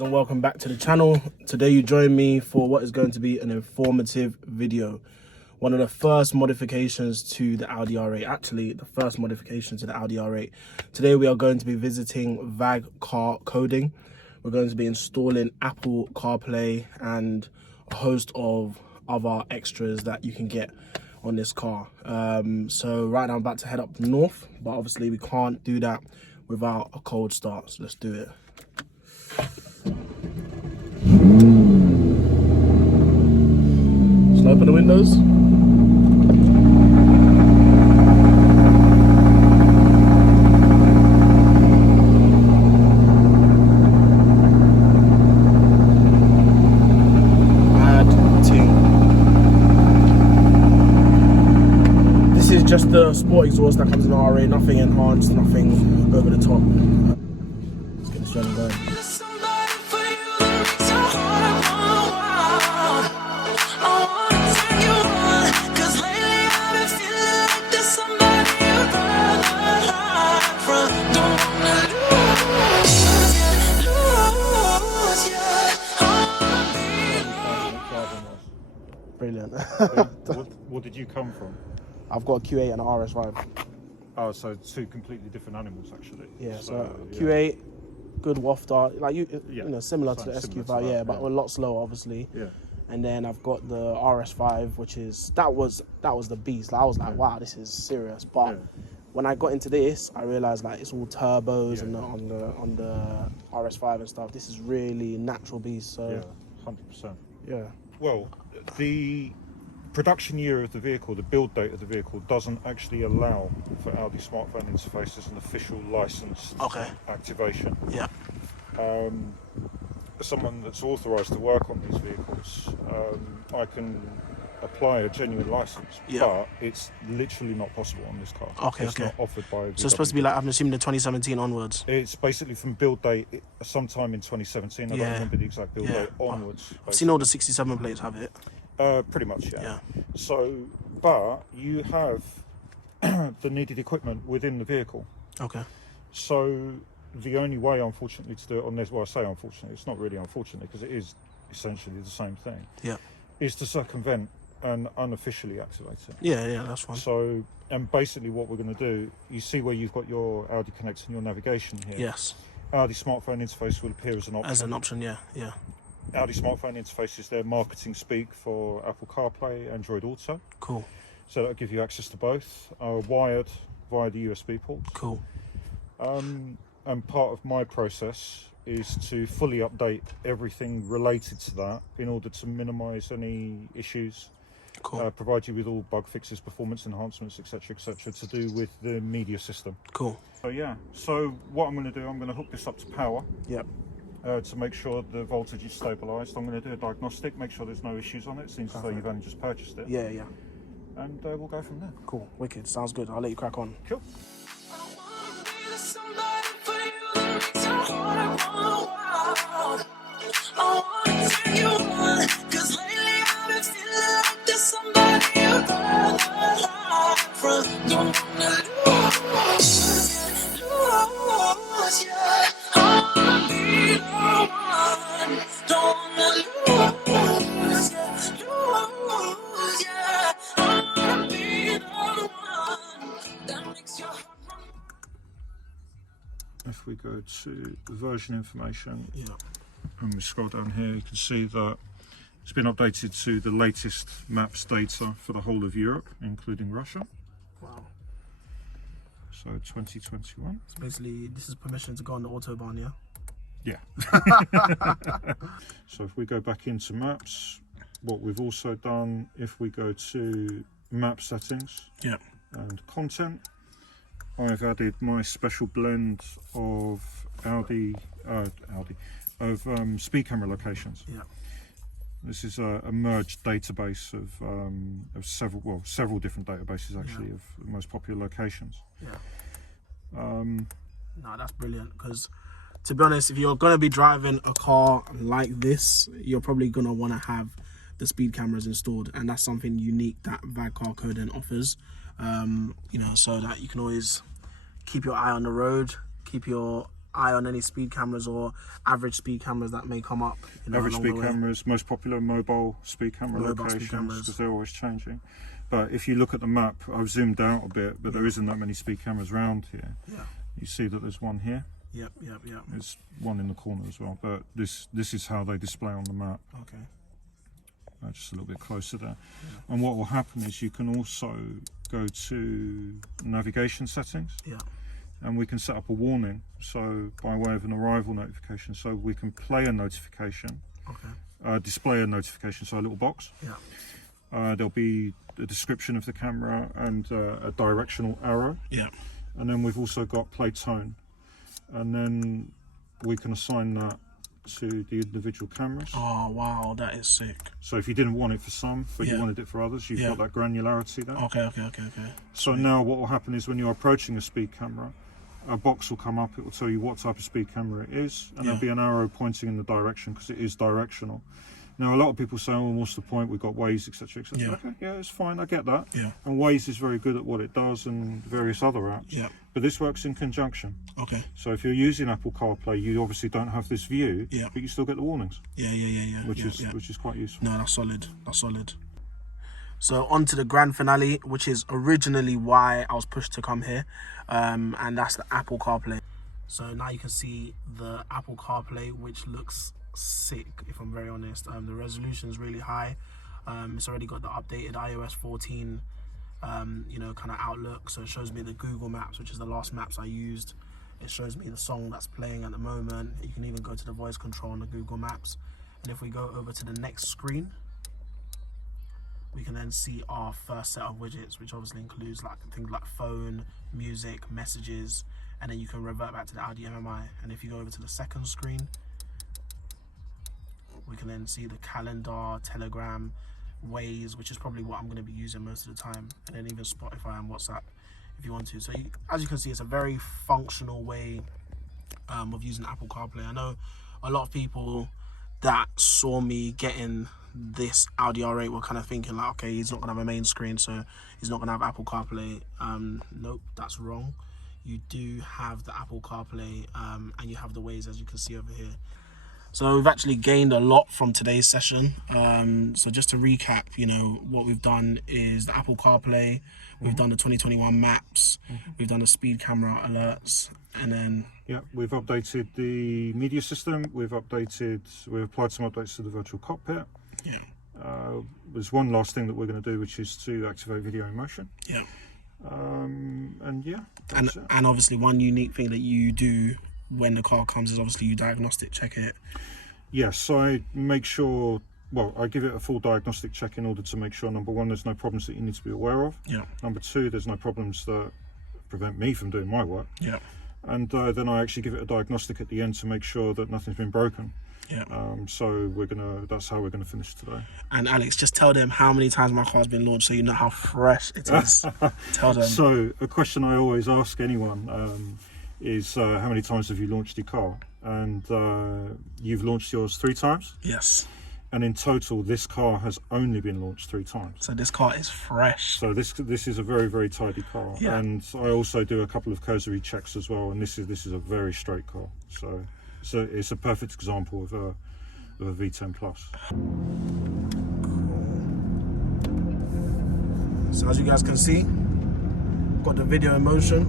guys, and welcome back to the channel. Today you join me for what is going to be an informative video. One of the first modifications to the Audi R8, actually the first modification to the Audi R8. Today we are going to be visiting Vagcoding. We're going to be installing Apple CarPlay and a host of other extras that you can get on this car. So right now I'm about to head up north, but obviously we can't do that without a cold start, so let's do it. Just open the windows. This is just the sport exhaust that comes in the R8, nothing enhanced, nothing over the top. Let's get this journey going. Brilliant. What did you come from? I've got a Q8 and an RS5. Oh, so two completely different animals, actually. Yeah, so Q8, good wafter, like you know, similar to the similar SQ5, to that, yeah, but a lot slower, obviously. Yeah. And then I've got the RS5, which is that was the beast. Like, I was like, wow, this is serious. But when I got into this, I realized like it's all turbos and on the RS5 and stuff. This is really natural beast. So Yeah, 100%. yeah. Well, the production year of the vehicle, the build date of the vehicle, doesn't actually allow for Audi smartphone interface as an official licensed activation. Yeah. Someone that's authorised to work on these vehicles, I can apply a genuine license, but it's literally not possible on this car. It's not offered by So it's supposed to be like, I'm assuming, the 2017 onwards. It's basically from build date sometime in 2017. I don't remember the exact build date onwards. I've seen all the 67 plates have it. Pretty much, yeah. So, but you have the needed equipment within the vehicle. Okay. So the only way, unfortunately, to do it on this, well, I say unfortunately, it's not really unfortunately because it is essentially the same thing. Yeah. Is to circumvent and unofficially activate it. Yeah, that's fine. So, and basically what we're going to do, you see where you've got your Audi Connect and your navigation here. Yes. Audi smartphone interface will appear as an option. As an option, yeah. Audi smartphone interface is their marketing speak for Apple CarPlay, Android Auto. Cool. So that'll give you access to both, wired via the USB port. Cool. And part of my process is to fully update everything related to that in order to minimize any issues. Cool. Provide you with all bug fixes, performance enhancements, etc., to do with the media system. Cool. So yeah, so what I'm going to do, I'm going to hook this up to power. Yep. To make sure the voltage is stabilised. I'm going to do a diagnostic, make sure there's no issues on it. Seems as though you've only just purchased it. Yeah. And we'll go from there. Cool, wicked, sounds good. I'll let you crack on. Cool. If we go to the version information and we scroll down here, you can see that it's been updated to the latest maps data for the whole of Europe, including Russia. Wow. So 2021. So basically, this is permission to go on the Autobahn, yeah? Yeah. So if we go back into maps, what we've also done, if we go to map settings and content, I've added my special blend of speed camera locations. Yeah. This is a merged database of several different databases actually of the most popular locations. Yeah. No, that's brilliant because, to be honest, if you're going to be driving a car like this, you're probably going to want to have the speed cameras installed, and that's something unique that Vagcoding offers. You know, so that you can always keep your eye on the road, keep your eye on any speed cameras or average speed cameras that may come up? Average speed cameras, most popular mobile speed camera locations, because they're always changing. But if you look at the map, I've zoomed out a bit, but there isn't that many speed cameras around here. Yeah. You see that there's one here. Yep. There's one in the corner as well, but this is how they display on the map. Okay. Just a little bit closer there. Yeah. And what will happen is you can also go to navigation settings. Yeah. And we can set up a warning, so by way of an arrival notification, so we can play a notification. Okay. Display a notification, so a little box. Yeah. There'll be a description of the camera and a directional arrow. Yeah. And then we've also got play tone, and then we can assign that to the individual cameras. Oh wow, that is sick. So if you didn't want it for some, but you wanted it for others, you've got that granularity there. Okay. So now what will happen is when you're approaching a speed camera, a box will come up, it will tell you what type of speed camera it is, and there'll be an arrow pointing in the direction, because it is directional. Now a lot of people say, oh, what's the point, we've got Waze, etc, etc. Yeah. Okay, yeah, it's fine, I get that. Yeah. And Waze is very good at what it does, and various other apps. Yeah. But this works in conjunction. Okay. So if you're using Apple CarPlay, you obviously don't have this view, but you still get the warnings. Yeah. Which is quite useful. No, that's solid. That's solid. So on to the grand finale, which is originally why I was pushed to come here, and that's the Apple CarPlay. So now you can see the Apple CarPlay, which looks sick, if I'm very honest. The resolution is really high. It's already got the updated iOS 14 kind of outlook, so it shows me the Google Maps, which is the last maps I used. It shows me the song that's playing at the moment. You can even go to the voice control on the Google Maps, and if we go over to the next screen, we can then see our first set of widgets, which obviously includes like things like phone, music, messages, and then you can revert back to the Audi MMI. And if you go over to the second screen, we can then see the calendar, Telegram, Waze, which is probably what I'm going to be using most of the time, and then even Spotify and WhatsApp if you want to. So as you can see, it's a very functional way of using Apple CarPlay. I know a lot of people that saw me getting this Audi R8 were kind of thinking like, okay, he's not going to have a main screen, so he's not going to have Apple CarPlay. Nope, that's wrong. You do have the Apple CarPlay, and you have the Waze, as you can see over here. So we've actually gained a lot from today's session. So just to recap, what we've done is the Apple CarPlay, we've done the 2021 maps, we've done the speed camera alerts, and then... Yeah, we've updated the media system, we've applied some updates to the virtual cockpit. Yeah. There's one last thing that we're going to do, which is to activate video in motion. Yeah. And yeah, and obviously one unique thing that you do when the car comes is obviously you diagnostic check it. Yes, I make sure, I give it a full diagnostic check in order to make sure, number one, there's no problems that you need to be aware of. Yeah. Number two, there's no problems that prevent me from doing my work. Yeah. And then I actually give it a diagnostic at the end to make sure that nothing's been broken. Yeah. So that's how we're gonna finish today. And Alex, just tell them how many times my car's been launched so you know how fresh it is. Tell them. So a question I always ask anyone is how many times have you launched your car? And you've launched yours 3 times? Yes. And in total, this car has only been launched 3 times. So this car is fresh. So this is a very, very tidy car. Yeah. And I also do a couple of cursory checks as well, and this is a very straight car. So it's a perfect example of a V10 Plus. So as you guys can see, got the video in motion.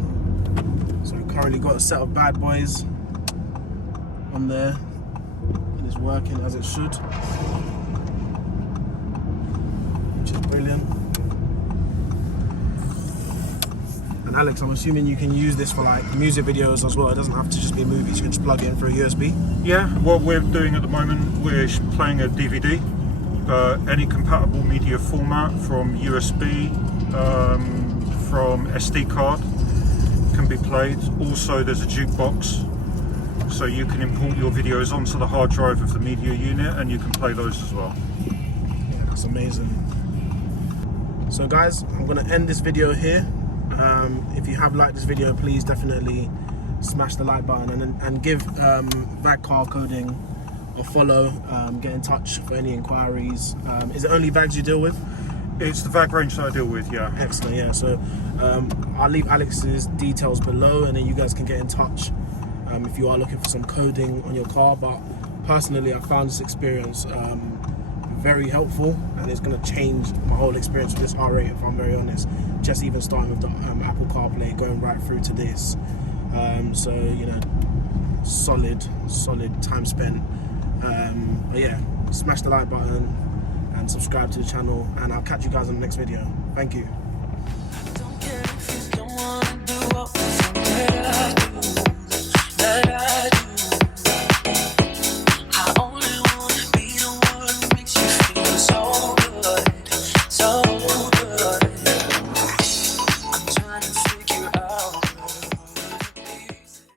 So we've currently got a set of bad boys on there, and it's working as it should, which is brilliant. And Alex, I'm assuming you can use this for like music videos as well. It doesn't have to just be movies, you can just plug it in for a USB. Yeah, what we're doing at the moment, we're playing a DVD, any compatible media format, from USB, from SD card, can be played. Also there's a jukebox, so you can import your videos onto the hard drive of the media unit and you can play those as well. Yeah, that's amazing. So guys, I'm going to end this video here. If you have liked this video, please definitely smash the like button and give Vagcoding a follow. Get in touch for any inquiries. Is it only Vags you deal with? It's the Vag range that I deal with, yeah. Excellent, yeah. So I'll leave Alex's details below, and then you guys can get in touch if you are looking for some coding on your car. But personally, I found this experience very helpful, and it's going to change my whole experience with this R8, if I'm very honest. Just even starting with the Apple CarPlay, going right through to this. So, you know, solid time spent. But yeah, smash the like button and subscribe to the channel, and I'll catch you guys in the next video. Thank you.